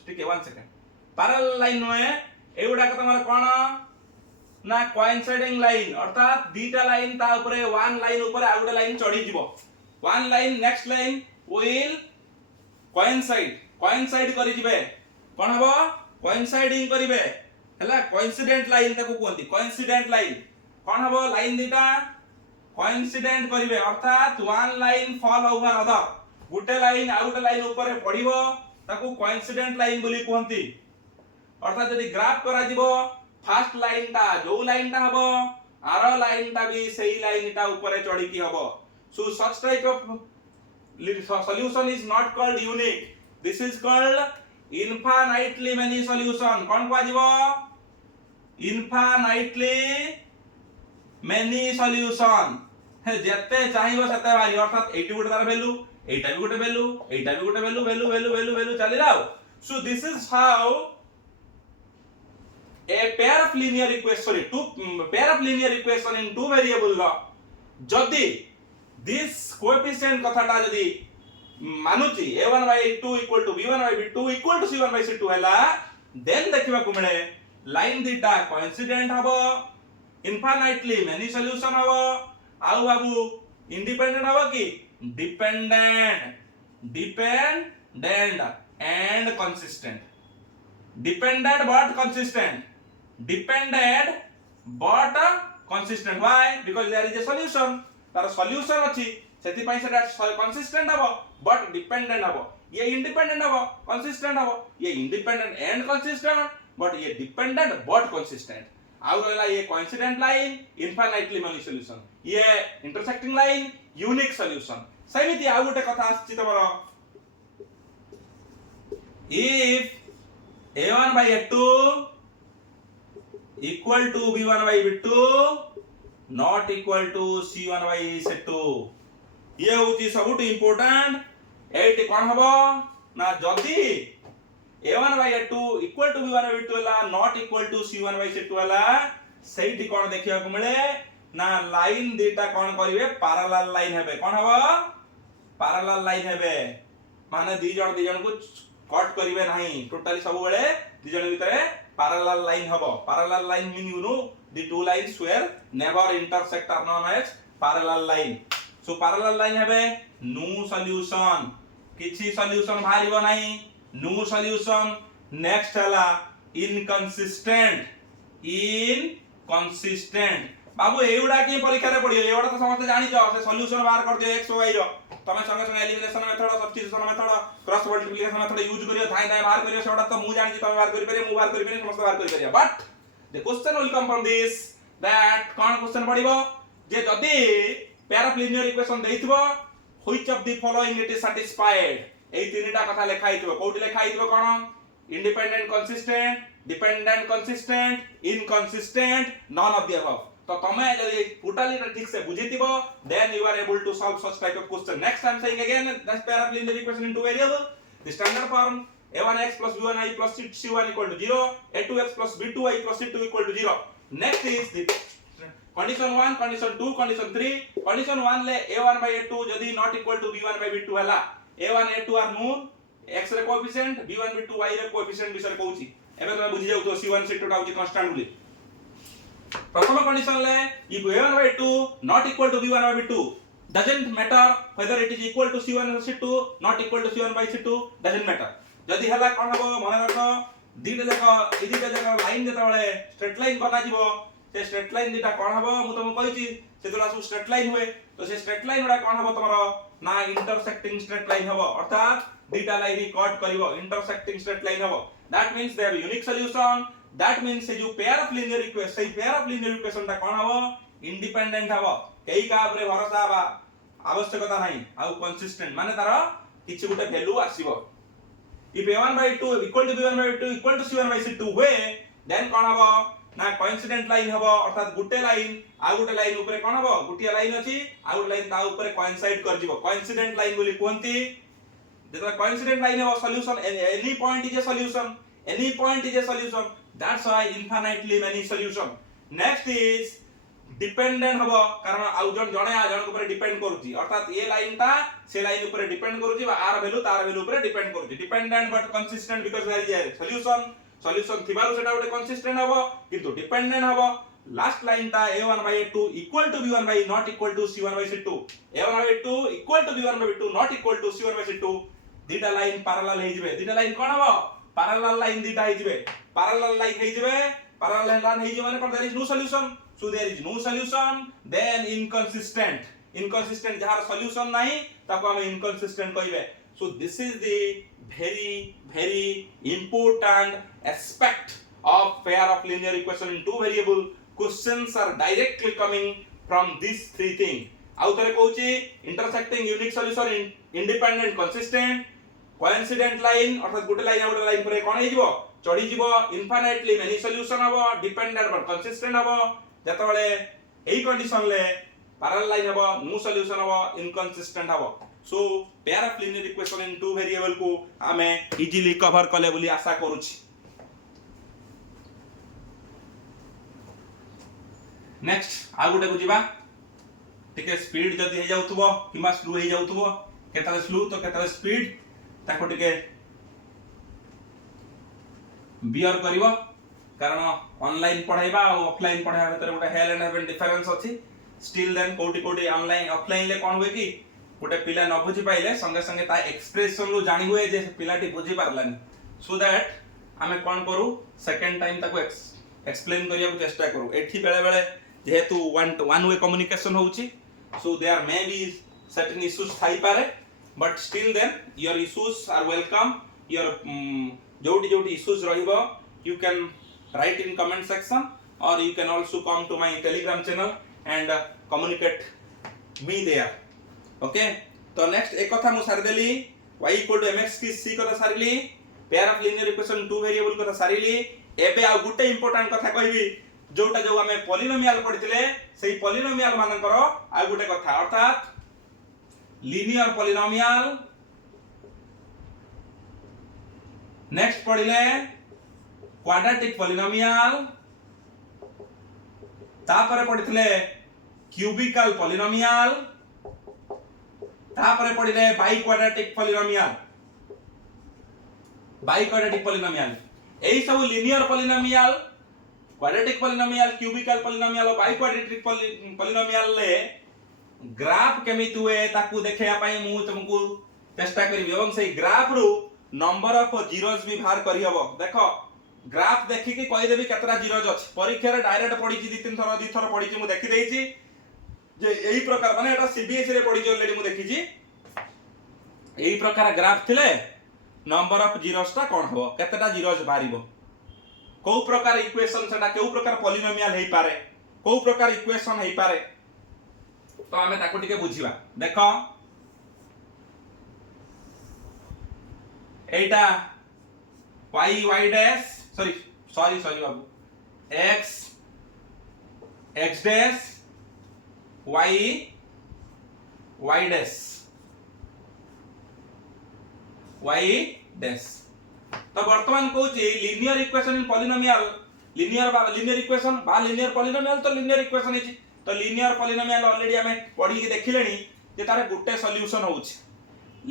ठीक है 1 सेकंड पैरेलल लाइन होए एउडा के तमरा कोन ना कोइंसाइडिंग लाइन अर्थात दीटा लाइन ता ऊपर वन लाइन ऊपर आ गुडा लाइन चढ़ी जिवो one line next line will coincide करि जिवे कोन हबो कोइंसाइडिंग करिवे हला कोइंसिडेंट लाइन ताको कोंती कोइंसिडेंट लाइन कोन हबो लाइन दीटा कोइंसिडेंट करिवे अर्थात one line fall over other गुटे लाइन आ गुटे लाइन ऊपर पडिबो ताको कोइंसिडेंट लाइन बोली कोंती अर्थात यदि ग्राफ करा जिवो फर्स्ट लाइन ता जो लाइन ता हबो आरो लाइन ता भी सही लाइन ता ऊपर चढ़ी की हबो so such type of solution is not called unique this is called infinitely many solution कोन को आजिवो infinitely many solution हे जत्ते चाहिबो सते भारी अर्थात 80 गुटे तार वैल्यू एटा भी गुटे वैल्यू एटा भी गुटे वैल्यू चली Rao so this is how a pair of linear equation in two variable law जदी this coefficient कथाटा जदी मानुची a1/a2 equal to b1/b2 equal to c1/c2 हला then देखिबा को मिले लाइन दीटा कोइंसिडेंट हबो infinitely many solution हबो आउ बाबू इंडिपेंडेंट हबो की dependent and consistent dependent but consistent why because there is a solution तार सॉल्यूशन अछि सेति पई सेटा कंसिस्टेंट हबो बट डिपेंडेंट हबो ये इंडिपेंडेंट हबो कंसिस्टेंट हबो ये इंडिपेंडेंट एंड कंसिस्टेंट बट ये डिपेंडेंट बट कंसिस्टेंट आउ रहला ये coincident line infinitely many solution ये इंटरसेक्टिंग लाइन यूनिक सॉल्यूशन समिति आउ गोटे कथा आछि तमरो if a1/a2 equal to b1 by b2 not equal to c1 by c2 ये होची सबुठ इंपोर्टेंट एट कोन हबो ना जदी a1 by a2 equal to b1 by b2 हला not equal to c1 by c2 हला सेठी कोन देखिया को मिले ना लाइन दीटा कोन करिवे पैरेलल लाइन हेबे कोन हबो पैरेलल लाइन हेबे माने दी जण को कट करिवे नाही टोटली सब बेले दी जण भितरे पैरेलल लाइन हबो parallel line mean you know the two lines where never intersect are known as parallel line so parallel line हेबे नो सॉल्यूशन किछि सॉल्यूशन भारिबो नाही नो सॉल्यूशन नेक्स्ट हला इनकंसिस्टेंट बाबू एउडा के परीक्षा रे पडियो एउडा तो समस्त जानि छ से सॉल्यूशन बाहर कर दियो x y रो तमे संगे संगे elimination method substitution method cross multiplication method use करियो थाई थाई बाहर करियो सेउडा तो मु जानि छ तमे बाहर करि परियो मु बाहर करि परियो समस्त बाहर करि परियो but the question will come from this that कोन क्वेश्चन पडिबो जे जदी पेयर ऑफ लीनियर इक्वेशन देइथबो which of the following it is satisfied एई तीनटा कथा लेखा हितबो कोठी लेखा हितबो कोन independent consistent dependent consistent inconsistent none of the above तो तमे जदी टोटली ठीक से बुझितिबो then you are able to solve such type of question next I am saying again that pair of linear equation in two variable the standard form a1x plus b1i plus c1 equal to 0 a2x plus b2i plus c2 equal to 0 next is the condition 1 condition 2 condition 3 condition 1 ले a1 by a2 जदी not equal to b1 by b2 हला a1 a2 are known x रे कोएफिशिएंट b1 b2 y रे कोएफिशिएंट विषय कहूची एबे तमे बुझि जाउ तो c1 c2 टा होची कांस्टेंट बोली प्रथम कंडीशन ले if a1 by 2 not equal to b1 by b2 doesn't matter whether it is equal to c1 or c2 not equal to c1 by c2 doesn't matter जदी हला कोन हबो मन रखो दीटा जाक लाइन जेता बेले स्ट्रेट लाइन बना जिवो से स्ट्रेट लाइन दीटा कोन हबो मु तुम कहिची सेतला सब स्ट्रेट लाइन हुए तो से स्ट्रेट लाइन उडा कोन हबो तमरो ना इंटरसेक्टिंग स्ट्रेट लाइन हबो अर्थात दीटा लाइन ही कट करिवो इंटरसेक्टिंग स्ट्रेट लाइन हबो that means they have unique solution that means से जो पेयर ऑफ लीनियर इक्वेशन से पेयर ऑफ लीनियर इक्वेशन ता कोन हबो इंडिपेंडेंट हबो केई का ऊपर भरोसा बा आवश्यकता नाही आ कंसिस्टेंट माने तारो किछि गुटे value आसीबो if a1 by 2 equal to b1 by 2 equal to c1 by c2 हुए then कोन हबो ना कोइंसिडेंट लाइन हबो अर्थात गुटे लाइन आ गुटे लाइन ऊपर कोन हबो गुटिया लाइन अछि आ गुटे लाइन ता ऊपर कोइंसाइड कर जिवो कोइंसिडेंट लाइन बोली कोनती जेता कोइंसिडेंट लाइन हबो solution any point is a solution that's why infinitely many solution next is dependent हबो कारण आउ जणे आ जण ऊपर डिपेंड करूची अर्थात ए लाइन ता से लाइन ऊपर डिपेंड करूची बा आर वैल्यू तार वैल्यू ऊपर डिपेंड करूची dependent but consistent because there is a solution थिबारु सेटा उटे कंसिस्टेंट हबो किंतु डिपेंडेंट हबो लास्ट लाइन ता a1 by a2 equal to b1 by not equal to c1 by c2 a1 by a2 equal to b1 by b2 not equal to c1 by c2 दीटा लाइन पैरेलल हे जिवे दीटा लाइन कोन हबो पैरेलल लाइन दीटा हे जिवे पैरेलल लाइन हे जिवे पैरेलल लाइन हे जिवे माने कोन there is no solution so there is no solution then inconsistent जहार solution नाही ताको हम inconsistent कहिबे so this is the very important aspect of pair of linear equation in two variable questions are directly coming from these three things आउ तरे कहूची intersecting unique solution independent consistent coincident line अर्थात गुटे लाइन आ गुटे लाइन पर कोन हे जिवो चढ़ी जिवो infinitely many solution हबो dependent but consistent हबो जता बेले एई कंडीशन ले पैरेलल लाइन हबो नो सॉल्यूशन हबो इनकंसिस्टेंट हबो so pair of linear equation in two variable को हमें इजीली कवर करले बोली आशा करूची नेक्स्ट आ गुटे को जीवा टिके स्पीड जदी हे जाउतबो किबा स्लो हे जाउतबो केतले स्लो तो केतले स्पीड ताको टिके बियर करिवो कारण ऑनलाइन पढाइबा और ऑफलाइन पढाइबा भीतर गोटे हेल एंड हेवन डिफरेंस अछि स्टिल देन कोटी ऑनलाइन ऑफलाइन ले कोन होय कि गोटे पिला न बुझी पाइले संगे संगे ता एक्सप्रेशन लो जानि होय जे पिलाटी बुझी पारलानी सो दैट हमें कोन करू सेकंड टाइम ताको एक्सप्लेन करिया को चेष्टा करू एठी बेले बेले जेहेतु वन वे कम्युनिकेशन होउची so there may be certain issues थाई पारे but still then your issues are welcome your जोटी इश्यूज रहिबो you can write in comment section or you can also come to my telegram channel and communicate me there okay तो next एक कथा मु सारी देली y equal to mx की c कथा सारीली pair of linear equation two variable कथा सारीली एबे आ गुटे इंपोर्टेंट कथा कहबी जोटा जो आम पॉलिनोमियल पढ़िथिले सेही पॉलिनोमियल मानकर आ गोटे कथा अर्थात लीनियर पॉलिनोमियल नेक्स्ट पढ़िले क्वाड्रेटिक पॉलिनोमियल तापर पढ़िथिले क्यूबिकल पॉलिनोमियल तापर पढ़िले बाई क्वाड्रेटिक पॉलिनोमियल एही सब linear polynomial quadratic polynomial cubical polynomial और बाई क्वाड्रेटिक पॉलिनोमियल ले ग्राफ केमिति हुए ताकू देखैया पई मु तुमको चेष्टा करिवि एवं सेही ग्राफ रु नंबर ऑफ जीरोस भी बाहर करि हबो देखो ग्राफ देखि के कहि देबी केतरा जीरोस अछि परीक्षा रे डायरेक्ट पढि छि दी थर पढि छि मु देखि देई छि जे एही प्रकार माने एटा सीबीएसई रे पढि छि ऑलरेडी मु देखि छि एही प्रकार ग्राफ थिले नंबर ऑफ जीरोस ता कोन हबो केतटा जीरोस बारिबो को प्रकार इक्वेशन सेटा को प्रकार पॉलिनोमियल हेई पारे को प्रकार इक्वेशन हेई पारे तो हमें ताको टिके बुझिबा देखो एटा y डैश सॉरी बाबू x डैश y डैश तो वर्तमान कहूची linear equation in polynomial linear equation बा लीनियर पॉलिनोमियल तो लीनियर इक्वेशन हिची तो लीनियर पॉलिनोमियल ऑलरेडी हमें पढ़ी के देखिलेनी जे तारे गुटे सॉल्यूशन होउची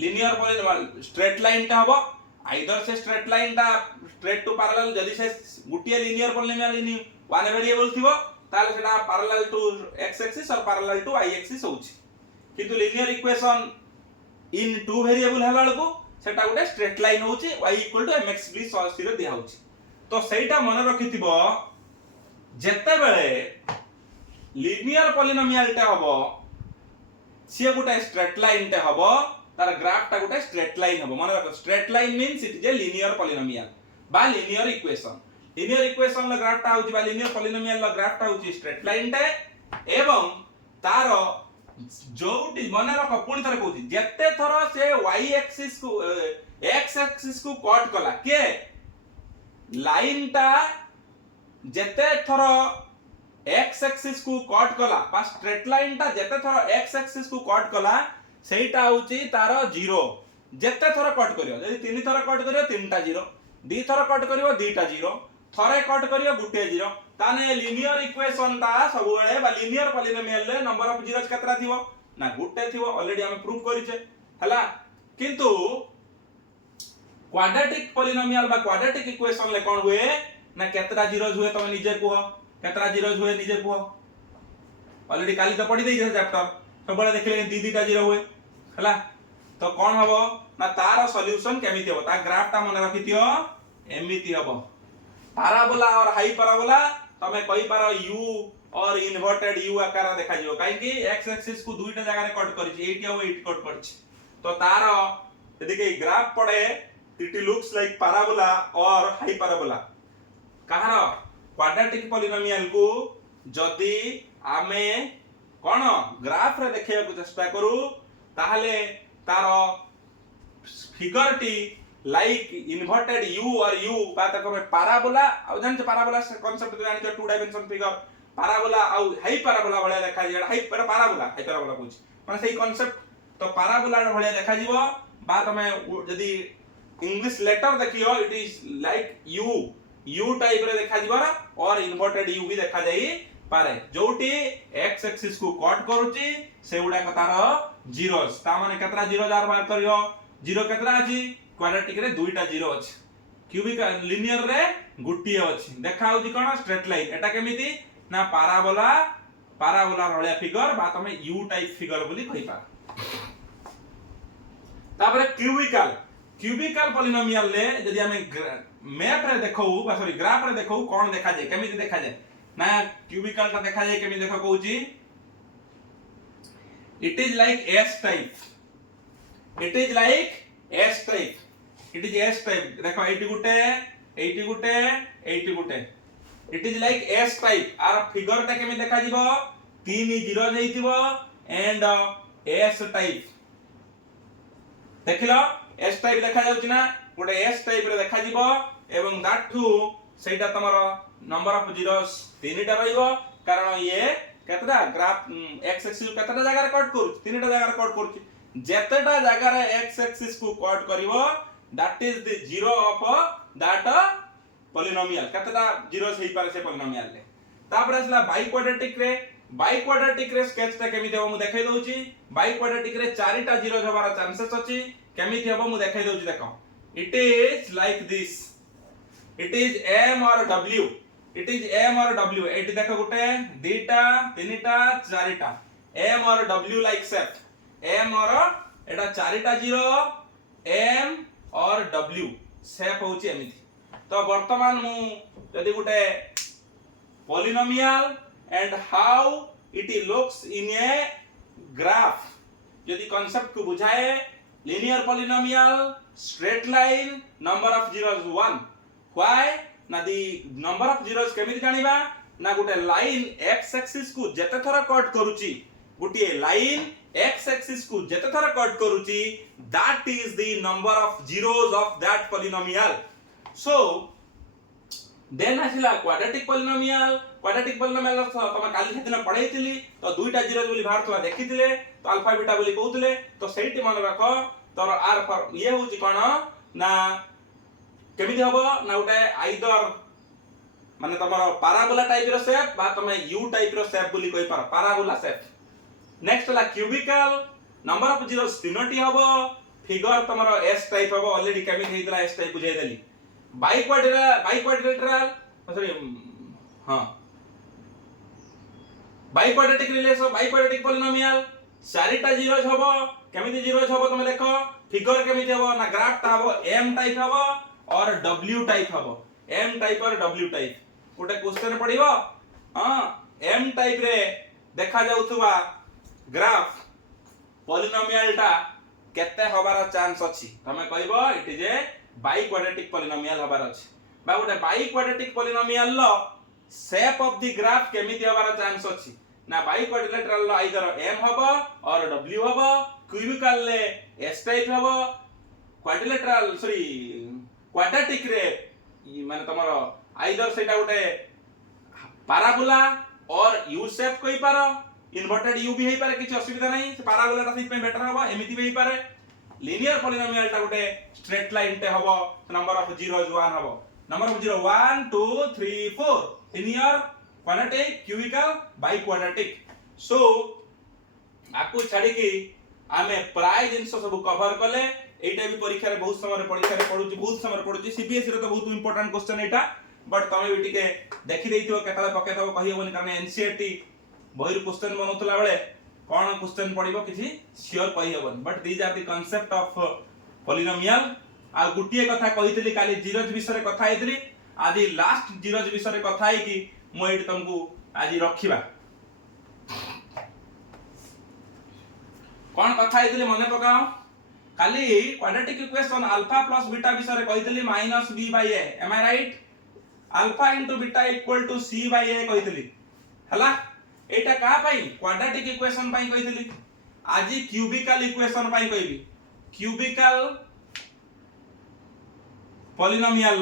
लीनियर पॉलिनोमियल स्ट्रेट लाइन ता हबो आइदर से स्ट्रेट लाइन ता स्ट्रेट टू पैरेलल जदी से गुटिया linear polynomial in one variable थिबो ताले सेटा पैरेलल टू x एक्सिस और पैरेलल टू y एक्सिस होउची किंतु linear equation in two variable हला लको सेटा गुटे स्ट्रेट लाइन होउची y = mx b स्थिर दिया होउची तो सेटा मन रखिथिबो जेते बेले लीनियर पॉलिनोमियल टे हबो से गुटे स्ट्रेट लाइन टे हबो तार ग्राफ टा गुटे स्ट्रेट लाइन हबो मन रखो straight line means it is a linear polynomial बा लीनियर इक्वेशन ला ग्राफ टा होउची बा लीनियर पॉलिनोमियल ला ग्राफ टा होउची स्ट्रेट लाइन टे एवं तार जोटी मन रखो पुणी थरे कहूची जेते थरो से y एक्सिस को x एक्सिस को कट कला के लाइन टा जेते थरो x एक्सिस को कट कला बा स्ट्रेट लाइन टा जेते थरो x एक्सिस को कट कला सेटा होची तारो 0 जेते थरो कट करियो यदि तीन थरो कट करियो तीनटा 0 दी थरो कट करियो दीटा 0 थरे कट करियो गुटे 0 ताने लीनियर इक्वेशन ता सबुळे बा लीनियर पॉलिनोमियल ले नंबर ऑफ जीरोस केतरा थिवो ना गुटे थिवो ऑलरेडी हम प्रूफ करिचे हला किंतु क्वाड्रेटिक पॉलिनोमियल बा क्वाड्रेटिक इक्वेशन ले कोन हुए ना केतरा जीरोस हुए तमे निजे कुहो केतरा जीरोस हुए निजे कुहो ऑलरेडी काली तो पढी देई जे चैप्टर सबुळे देखले दीटा 0 हुए हला तो कोन हबो ना तार सॉल्यूशन केमिति हबो ता ग्राफ ता मन रखितियो एमिति हबो पैराबोला और हाइपरबोला तमे कहि पारो u और इन्वर्टेड u आकार देखा जिवो काहे कि x एक्सिस को दुईटा जगह रे कट करिछि 80 और 80 कट करछि तो तार यदि के ग्राफ पड़े इट लुक्स लाइक पैराबोला और हाइपरबोला कहार क्वाड्रेटिक पॉलिनोमियल को जदी आमे कोन ग्राफ रे देखैया को चेष्टा करू ताहले तार figure T like inverted u और u बात को पैराबोला आ जान छ पैराबोला कांसेप्ट तो जानि छ टू डायमेंशन फिगर पैराबोला आ हाइपरबोला भले देखा जे हाइपरबोला कुछ माने सही कांसेप्ट तो पैराबोला भले देखा जीवो बात में यदि इंग्लिश लेटर देखियो it is like u type रे देखा जीवो और इन्वर्टेड u भी देखा जाई पारे जोटी x एक्सिस को कट करूची सेउडा कतार जीरोस ता माने केतरा जीरो जार बार करियो जीरो केतरा अछि क्वाड्रेटिक रे दुईटा 0 अछि क्यूबिक लीनियर रे गुटिए अछि देखा होची कोन स्ट्रेट लाइन एटा केमिति ना पैराबोला रळिया फिगर बा तमे u टाइप फिगर बोली कहि पा तापर क्यूबिकल पॉलिनोमियल ले यदि हमें मैप रे देखौ बा सॉरी ग्राफ रे देखौ कोन देखा जाय केमिति देखा जाय ना क्यूबिकल ता देखा जाय केमिति देखो कहूची it is like s type it is like s type it is s type देखो 80 गुटे it is like s type आर फिगर ता केमे देखा जीवो 3 जीरो हेइतिबो एंड s टाइप देखिलो s टाइप देखा जाउची ना गोटे s टाइप रे देखा जीवो एवं दैट टू सेटा तमरो नंबर ऑफ जीरोस तीनटा रहइबो कारण ये केतटा ग्राफ एक्स एक्सिस केतटा जगह रे कट करू तीनटा जगह रे कट करू जेतेटा जगह रे एक्स एक्सिस को कट करिवो that is the zero of that polynomial केतटा जीरोस हेई पारे से पॉलिनोमियल ले तापर असला बाई क्वाड्रेटिक रे स्केच ता केमिति हो मु देखाई दउची बाई क्वाड्रेटिक रे चारिटा जीरोस होबार चांसेस अछि केमिति हो मु देखाई दउची देखो it is like this it is m और w इट इज m और w एटी देखो गुटे दीटा तीनटा चारिटा m और w लाइक सेट m और एटा चारिटा जीरो m और w शेप होची एमिति तो वर्तमान मु यदि गुटे polynomial and how it looks in a graph यदि कांसेप्ट को बुझाए linear polynomial straight line number of zeros 1 why ना the number of zeros केमिति जानिबा ना गुटे लाइन x axis को जेते थरा कट करूची गुटे लाइन x axis को जेते थरा कट करूची that is the number of zeros of that polynomial so then आसिला क्वाड्रेटिक पॉलिनोमियल तमे काली दिन पढैतिली तो दुईटा जीरो बोली भारतला देखिथिले तो अल्फा बीटा बोली कहउथिले तो सेठी मन रखो तोर आर ये होची कोन ना केमिति हबो ना उटे आइदर माने तमरो पैराबोला टाइप रो शेप बा तमे यू टाइप रो शेप बोली कहि पार पैराबोला शेप नेक्स्ट ला क्यूबिकल नंबर ऑफ जीरोस तीनोटी हबो फिगर तमरो एस टाइप हबो ऑलरेडी केमिति हेतला एस टाइप बुझाइ देली बाई क्वाड्रिलेटरल सॉरी हां biquadratic relation by quadratic polynomial चारिटा जीरोस हबो केमिति जीरोस हबो तमे देखो फिगर केमिति हबो ना ग्राफ ता हबो m टाइप हबो और w टाइप हबो m टाइप और w टाइप गोटे क्वेश्चन पडिबो हां m टाइप रे देखा जाउथबा ग्राफ पॉलिनोमियल टा केते हबार चांस अछि तमे कहबो it is A by quadratic polynomial हबार अछि बा गोटे by quadratic polynomial low shape of the graph केमिति हबार चांस अछि ना by quadrilateral low either m हबो और w हबो क्यूबिकल ले s टाइप हबो क्वाड्रिलेटरल सॉरी क्वाड्रेटिक रे माने तमरो आइदर सेटा गोटे पैराबोला और u शेप कोइ पारो इन्वर्टेड u भी हेई पारे किछ असुविधा नहीं से पैराबोला ता सिट में बेटर हबो एमिति भी हेई पारे linear polynomial टा गोटे straight line टे हबो नंबर ऑफ जीरोस 1 हबो number of zero 1 2 3 4 linear quadratic cubical biquadratic so आकु छाडी की आमे प्राय जिंस सब कवर कले एटा भी परीक्षा रे बहुत समय रे पडुची सीबीएसई रे तो बहुत इंपोर्टेंट क्वेश्चन एटा बट तमे भी टिके देखि देइथियो केतला पके तब कहि होबनी कारण एनसीईआरटी बहिर क्वेश्चन बनौतला बेले कोन क्वेश्चन पडिबो किछि श्योर कहि होबनी but these are the concept of polynomial आ गुटिए कथा कहितली काली जीरोज विषय रे कथा हेतली आदि लास्ट जीरोज विषय रे कथा है कि मो एटी तुमको आज रखिबा कोन कथा हेतली मने पकाओ काली quadratic equation alpha plus beta विषय रे कहितली -b/a am I right alpha * beta = c/a कहितली हला एटा का पई क्वाड्रेटिक इक्वेशन पई कहितली आज क्यूबिकल इक्वेशन पई कहबी क्यूबिकल पॉलिनोमियल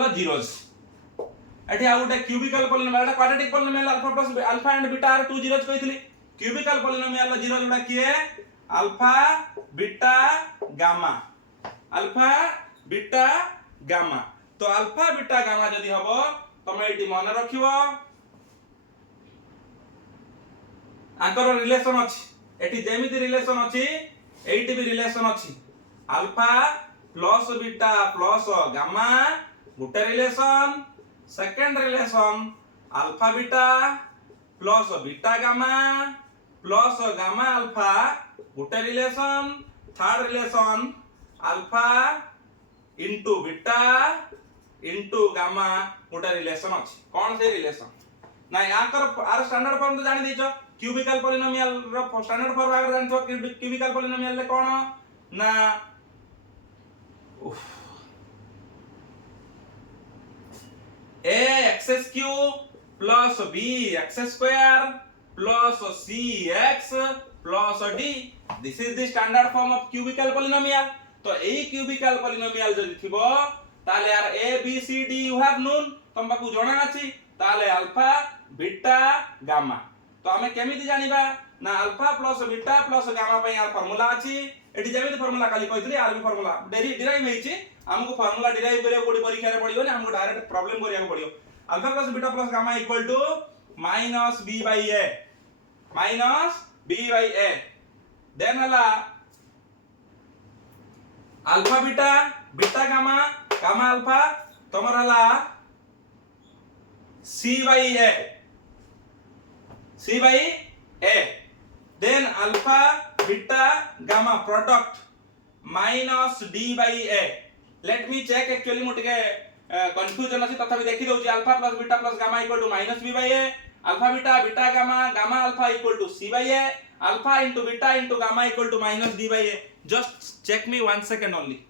लो जीरोस एठी आ उटे क्यूबिकल पॉलिनोमियल एटा quadratic polynomial alpha and beta are two zeros कहितली क्यूबिकल पॉलिनोमियल लो जीरोस उडा किए अल्फा बीटा गामा तो अल्फा बीटा गामा जदी हबो तमे एटी मन रखिबो आंकर रिलेशन अछि एटी जेमिति रिलेशन अछि एटी भी रिलेशन अछि alpha plus beta plus gamma गुटे relation second relation alpha beta plus beta gamma plus gamma alpha गुटे relation third relation alpha into beta into gamma गोटे रिलेशन अछि कोन से रिलेशन ना आकर आर स्टैंडर्ड फॉर्म तो जानि दैछो क्यूबिकल पॉलिनोमियल रो स्टैंडर्ड फॉर्म आगर जानथो क्यूबिकल पॉलिनोमियल ले कोन ना a(x³ + b(x² + c(x + d) this is the standard form of cubical polynomial तो एई क्यूबिकल पॉलिनोमियल जदि थिबो ताले यार A B C D you have known तुम बाकू जणा अछि ताले अल्फा बीटा गामा तो हमें केमिति जानिबा ना alpha plus beta plus gamma पई यार फार्मूला अछि एठी जेमिति फार्मूला खाली कहितली यार भी फार्मूला डिराइव हेछि हमको फार्मूला डिराइव करियो कोडी परीक्षा रे पडियो ने हमको डायरेक्ट प्रॉब्लम करिया पडियो alpha plus beta plus gamma equal to minus b by a then हला alpha beta beta gamma gamma alpha तमर हला c by a then alpha beta gamma product minus d by a let me check actually मोटिके confusion अछि तथापि देखि दउची alpha plus beta plus gamma equal to minus b by a alpha beta beta gamma gamma alpha equal to c by a alpha into beta into gamma equal to minus d by a just check me 1 second only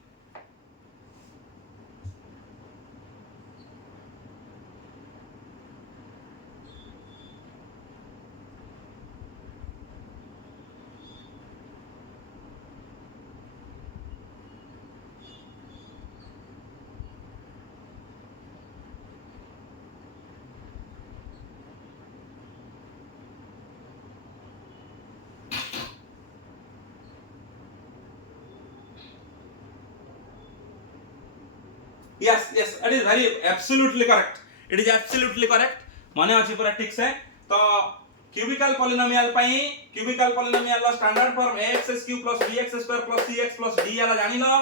yes it is very absolutely correct it is absolutely correct माने अछि पूरा ठीक से तो क्यूबिकल पॉलिनोमियल पई क्यूबिकल पॉलिनोमियल लो standard form ax³ + bx² + cx + d आला जानिलो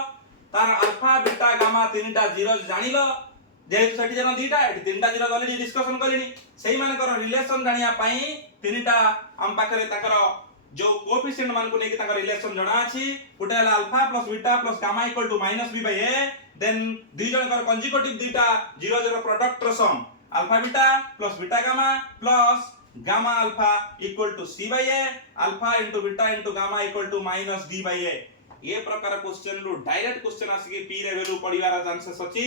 तार अल्फा बीटा गामा तीनटा जीरोज जानिलो जेहेतु सेठी जन दीटा एठी तीनटा जीरो ऑलरेडी डिस्कशन करिनी सेही माने कर रिलेशन जानिया पई तीनटा हम पाखरे ताकर जो कोएफिशिएंट मान को नेकी ताकर रिलेशन जणा अछि गुटे हला alpha + beta + gamma equal to -b by a then दुई जन कर कंजुगेटिव दीटा जीरो जीरो प्रोडक्ट रो sum alpha beta + beta gamma + gamma alpha equal to c by a alpha into beta into gamma equal to -d by a ये प्रकार क्वेश्चन रो डायरेक्ट क्वेश्चन आसी p रे वैल्यू पडिवार चांसेस अछि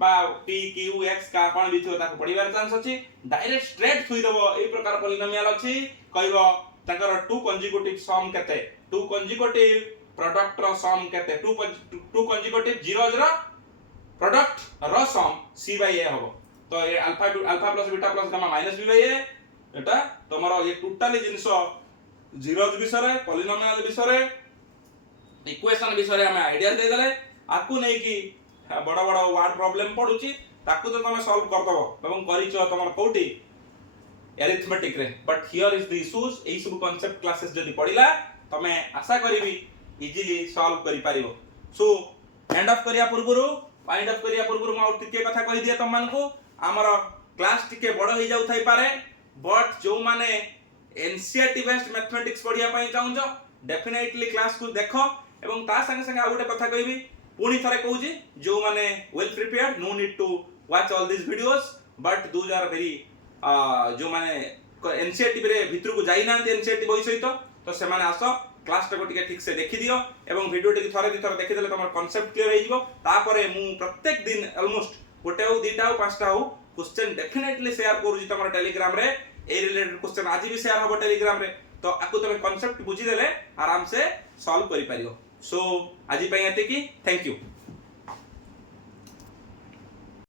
बा p q x का कोन बिथियो ताको पडिवार चांस अछि डायरेक्ट स्ट्रेट थुई देबो ए प्रकार पॉलिनोमियल अछि कहबो ताकर टू कंजुगेटिव सम केते टू कंजुगेटिव प्रोडक्ट रो सम केते two conjugative zero zero product रो सम c by a हबो तो ये alpha plus beta plus gamma -b by a एटा तमरो ये टोटली जिंसो जीरोज विषय रे पॉलिनोमियल विषय रे इक्वेशन विषय रे हम आईडिया दे देले आकु नै कि बड़ बड़ वर्ड प्रॉब्लम पडुची ताकू तो तमे सॉल्व कर दबो एवं करिचो तमर कोठी अरिथमेटिक रे but here is the issues एई सब कांसेप्ट क्लासेस जदी पडिला तमे आशा करिवि इजीली सॉल्व करि पारिबो सो एंड ऑफ करिया पूर्वरु वाइंड अप करिया पूर्वरु म टिके कथा कहि दिया तम मानको हमर क्लास टिके बड़ होई जाउ थाई पारे बट जो माने एनसीईआरटी बेस्ड मैथमेटिक्स पढिया पई चाहूछो डेफिनेटली क्लास को देखो एवं ता संगे संगे आ गोटे कथा कहबी पुणी थरे कहूजी जो माने well prepared no need to watch all this videos but those are very जो माने एनसीईआरटी रे भितर को जाई नांती एनसीईआरटी बही सहित तो से माने आसो क्लास टा को टिके ठीक से देखि दियो एवं वीडियो टिके थरे दी थरे देखि देले तमर कांसेप्ट क्लियर हो जिवो तापरे मु प्रत्येक दिन ऑलमोस्ट गोटे हो दीटा हो पांचटा हो क्वेश्चन डेफिनेटली शेयर करू जी तमर टेलीग्राम रे ए रिलेटेड क्वेश्चन आज भी शेयर हो टेलीग्राम रे तो आकु तमे कांसेप्ट बुझी देले आराम से सॉल्व करि पारियो सो आज पई एते की थैंक यू।